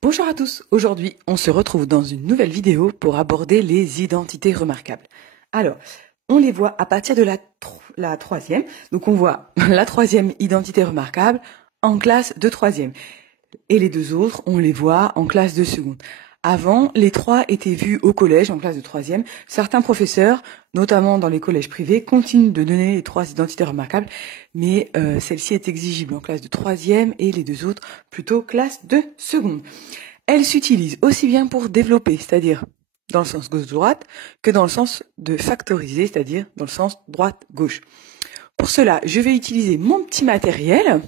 Bonjour à tous, aujourd'hui on se retrouve dans une nouvelle vidéo pour aborder les identités remarquables. Alors, on les voit à partir de la troisième, donc on voit la troisième identité remarquable en classe de troisième. Et les deux autres, on les voit en classe de seconde. Avant, les trois étaient vus au collège, en classe de troisième. Certains professeurs, notamment dans les collèges privés, continuent de donner les trois identités remarquables, mais celle-ci est exigible en classe de troisième et les deux autres plutôt classe de seconde. Elle s'utilise aussi bien pour développer, c'est-à-dire dans le sens gauche-droite, que dans le sens de factoriser, c'est-à-dire dans le sens droite-gauche. Pour cela, je vais utiliser mon petit matériel.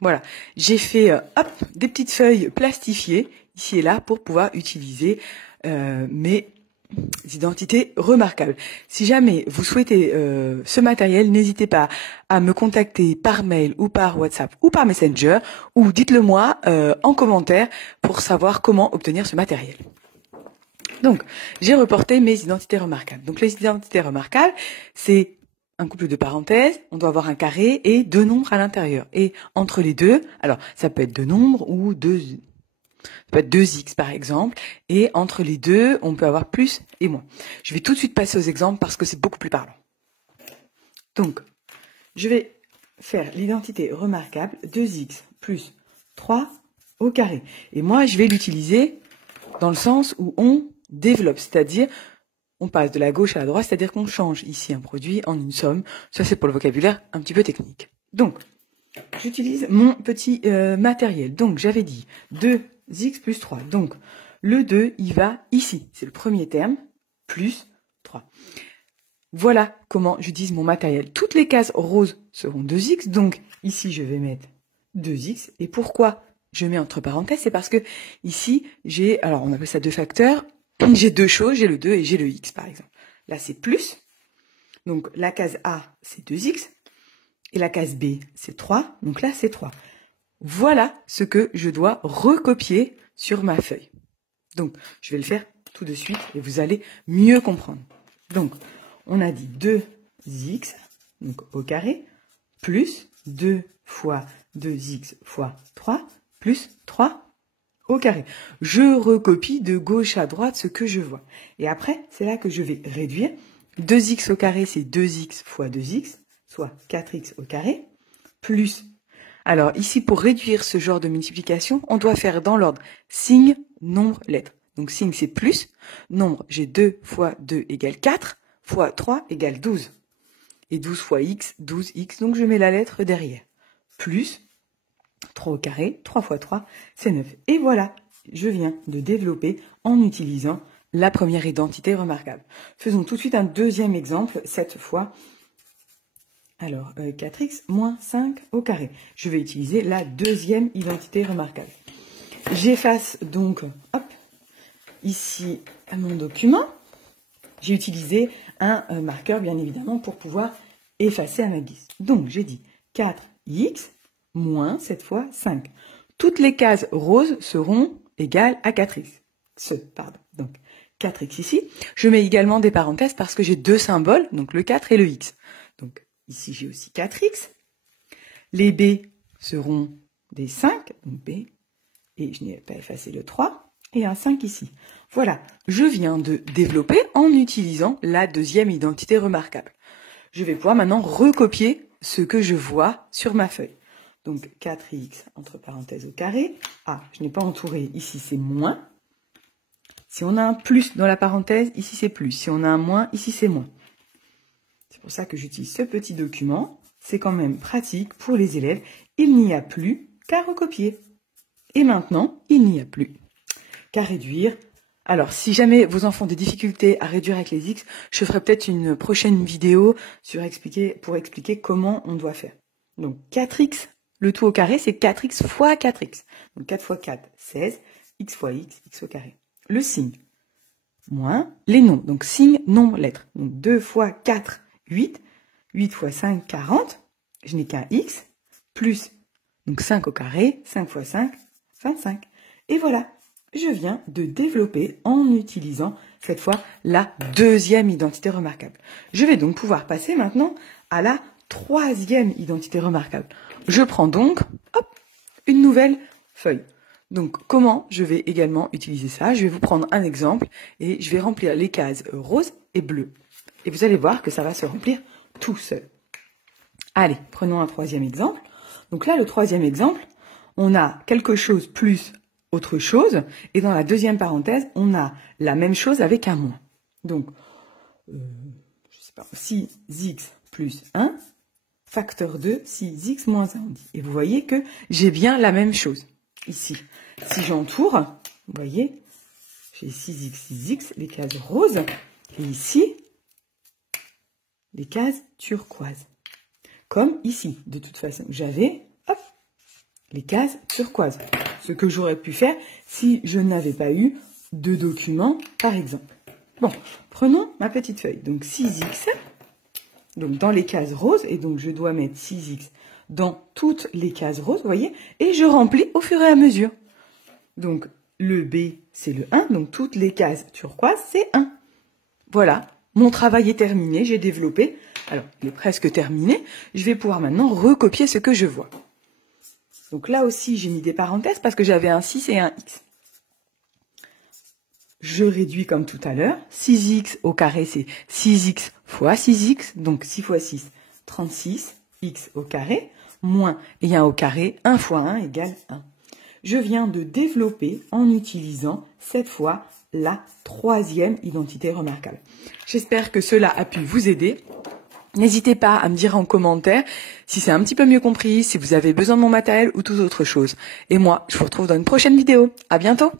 Voilà, j'ai fait des petites feuilles plastifiées ici et là pour pouvoir utiliser mes identités remarquables. Si jamais vous souhaitez ce matériel, n'hésitez pas à me contacter par mail ou par WhatsApp ou par Messenger ou dites-le moi en commentaire pour savoir comment obtenir ce matériel. Donc, j'ai reporté mes identités remarquables. Donc, les identités remarquables, c'est un couple de parenthèses, on doit avoir un carré et deux nombres à l'intérieur. Et entre les deux, alors ça peut être deux nombres ou ça peut être 2x par exemple, et entre les deux, on peut avoir plus et moins. Je vais tout de suite passer aux exemples parce que c'est beaucoup plus parlant. Donc, je vais faire l'identité remarquable 2x plus 3 au carré. Et moi, je vais l'utiliser dans le sens où on développe, c'est-à-dire on passe de la gauche à la droite, c'est-à-dire qu'on change ici un produit en une somme. Ça, c'est pour le vocabulaire un petit peu technique. Donc, j'utilise mon petit matériel. Donc, j'avais dit 2x plus 3. Donc, le 2, il va ici. C'est le premier terme, plus 3. Voilà comment j'utilise mon matériel. Toutes les cases roses seront 2x. Donc, ici, je vais mettre 2x. Et pourquoi je mets entre parenthèses? C'est parce que ici, j'ai, alors on appelle ça deux facteurs. J'ai deux choses, j'ai le 2 et j'ai le x par exemple. Là c'est plus, donc la case A c'est 2x, et la case B c'est 3, donc là c'est 3. Voilà ce que je dois recopier sur ma feuille. Donc je vais le faire tout de suite et vous allez mieux comprendre. Donc on a dit 2x, donc au carré, plus 2 fois 2x fois 3, plus 3 au carré. Je recopie de gauche à droite ce que je vois. Et après, c'est là que je vais réduire. 2x au carré, c'est 2x fois 2x, soit 4x au carré, plus. Alors ici, pour réduire ce genre de multiplication, on doit faire dans l'ordre signe, nombre, lettre. Donc signe, c'est plus. Nombre, j'ai 2 fois 2 égale 4, fois 3 égale 12. Et 12 fois x, 12x, donc je mets la lettre derrière. Plus 3 au carré, 3 fois 3, c'est 9. Et voilà, je viens de développer en utilisant la première identité remarquable. Faisons tout de suite un deuxième exemple, cette fois. Alors, 4x moins 5 au carré. Je vais utiliser la deuxième identité remarquable. J'efface donc, ici, mon document. J'ai utilisé un marqueur, bien évidemment, pour pouvoir effacer à ma guise. Donc, j'ai dit 4x moins, cette fois, 5. Toutes les cases roses seront égales à 4x. Donc, 4x ici. Je mets également des parenthèses parce que j'ai deux symboles, donc le 4 et le x. Donc, ici, j'ai aussi 4x. Les b seront des 5, donc b, et je n'ai pas effacé le 3, et un 5 ici. Voilà, je viens de développer en utilisant la deuxième identité remarquable. Je vais pouvoir maintenant recopier ce que je vois sur ma feuille. Donc 4x entre parenthèses au carré. Ah, je n'ai pas entouré, ici c'est moins. Si on a un plus dans la parenthèse, ici c'est plus. Si on a un moins, ici c'est moins. C'est pour ça que j'utilise ce petit document. C'est quand même pratique pour les élèves. Il n'y a plus qu'à recopier. Et maintenant, il n'y a plus qu'à réduire. Alors, si jamais vos enfants ont des difficultés à réduire avec les x, je ferai peut-être une prochaine vidéo pour expliquer comment on doit faire. Donc 4x. Le tout au carré, c'est 4x fois 4x. Donc 4 fois 4, 16. X fois x, x au carré. Le signe, moins les noms. Donc signe, nombre, lettre. Donc 2 fois 4, 8. 8 fois 5, 40. Je n'ai qu'un x. Plus, donc 5 au carré. 5 fois 5, 25. Et voilà, je viens de développer en utilisant cette fois la deuxième identité remarquable. Je vais donc pouvoir passer maintenant à la troisième identité remarquable. Je prends donc une nouvelle feuille. Donc, comment je vais également utiliser ça? Je vais vous prendre un exemple et je vais remplir les cases rose et bleu. Et vous allez voir que ça va se remplir tout seul. Allez, prenons un troisième exemple. Donc là, le troisième exemple, on a quelque chose plus autre chose. Et dans la deuxième parenthèse, on a la même chose avec un moins. Donc, je sais pas, 6x plus 1, facteur 2, 6x moins 1. Et vous voyez que j'ai bien la même chose ici. Si j'entoure, vous voyez, j'ai 6x, les cases roses. Et ici, les cases turquoises. Comme ici, de toute façon, j'avais les cases turquoises. Ce que j'aurais pu faire si je n'avais pas eu de document, par exemple. Bon, prenons ma petite feuille. Donc 6x, donc dans les cases roses, et donc je dois mettre 6x dans toutes les cases roses, vous voyez, et je remplis au fur et à mesure. Donc le B, c'est le 1, donc toutes les cases turquoises, c'est 1. Voilà, mon travail est terminé, j'ai développé. Alors, il est presque terminé. Je vais pouvoir maintenant recopier ce que je vois. Donc là aussi, j'ai mis des parenthèses parce que j'avais un 6 et un x. Je réduis comme tout à l'heure. 6x au carré, c'est 6x fois 6x. Donc 6 fois 6, 36. X au carré, moins, et 1 au carré, 1 fois 1 égale 1. Je viens de développer en utilisant cette fois la troisième identité remarquable. J'espère que cela a pu vous aider. N'hésitez pas à me dire en commentaire si c'est un petit peu mieux compris, si vous avez besoin de mon matériel ou toute autre chose. Et moi, je vous retrouve dans une prochaine vidéo. À bientôt!